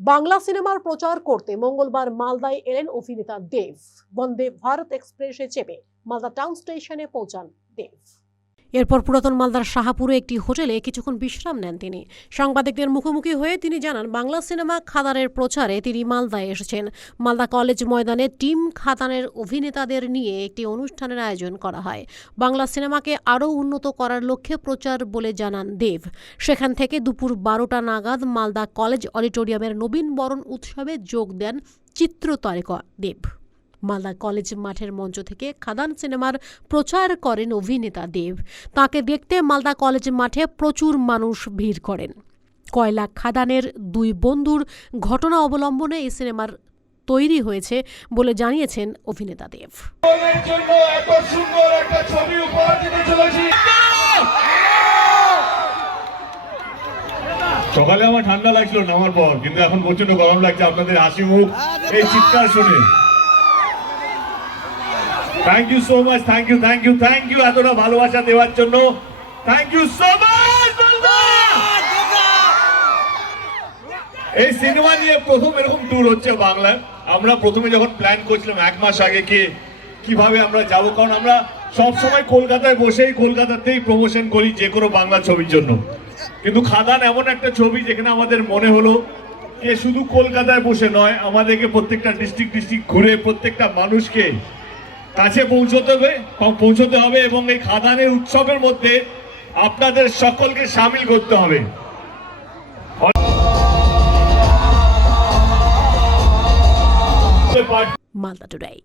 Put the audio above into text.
বাংলা সিনেমার প্রচার করতে মঙ্গলবার মালদায় এলেন অভিনেতা দেব। বন্দে ভারত এক্সপ্রেসে চেপে মালদা টাউন স্টেশনে পৌঁছান দেব। এরপর পুরাতন মালদার শাহাপুরে একটি হোটেলে কিছুক্ষণ বিশ্রাম নেন তিনি। সাংবাদিকদের মুখোমুখি হয়ে তিনি জানান, বাংলা সিনেমা খাদানের প্রচারে তিনি মালদায় এসেছেন। মালদা কলেজ ময়দানে টিম খাদানের অভিনেতাদের নিয়ে একটি অনুষ্ঠানের আয়োজন করা হয়। বাংলা সিনেমাকে আরও উন্নত করার লক্ষ্যে প্রচার বলে জানান দেব। সেখান থেকে দুপুর বারোটা নাগাদ মালদা কলেজ অডিটোরিয়ামের নবীন বরণ উৎসবে যোগ দেন চিত্রতারকা দেব। মালদা কলেজ মাঠের মঞ্চ থেকে খাদান সিনেমার প্রচার করেন অভিনেতা দেব। তাকে দেখতে মালদা কলেজ মাঠে প্রচুর মানুষ ভিড় করেন। কয়লা খাদানের দুই বন্ধুর ঘটনা অবলম্বনে এই সিনেমার তৈরি হয়েছে বলে জানিয়েছেন অভিনেতা দেব। সকালে আমার ঠান্ডা লাগছিল নামার পর। কিন্তু এখন প্রচণ্ড গরম লাগছে আপনাদের হাসি মুখ এই চিৎকার শুনে। Thank you so much thank you thank you thank you এতটা ভালোবাসা দেওয়ার জন্য থ্যাংক ইউ সো মাচ এই সিনেমা নিয়ে প্রথম এরকম ট্যুর হচ্ছে বাংলায়। আমরা প্রথমে যখন প্ল্যান করছিলাম এক মাস আগে কি, কীভাবে আমরা যাব, কারণ আমরা সব সময় কলকাতায় বসেই কলকাতাতেই প্রমোশন করি যে কোনো বাংলা ছবির জন্য। কিন্তু খাদান এমন একটা ছবি যেখানে আমাদের মনে হলো যে শুধু কলকাতায় বসে নয়, আমাদেরকে প্রত্যেকটা ডিস্ট্রিক্ট ডিস্ট্রিক্ট ঘুরে প্রত্যেকটা মানুষকে কাছে পৌঁছতে হবে পৌঁছতে হবে এবং এই খাদানের উৎসবের মধ্যে আপনাদের সকলকে সামিল করতে হবে। মালদা টুডাই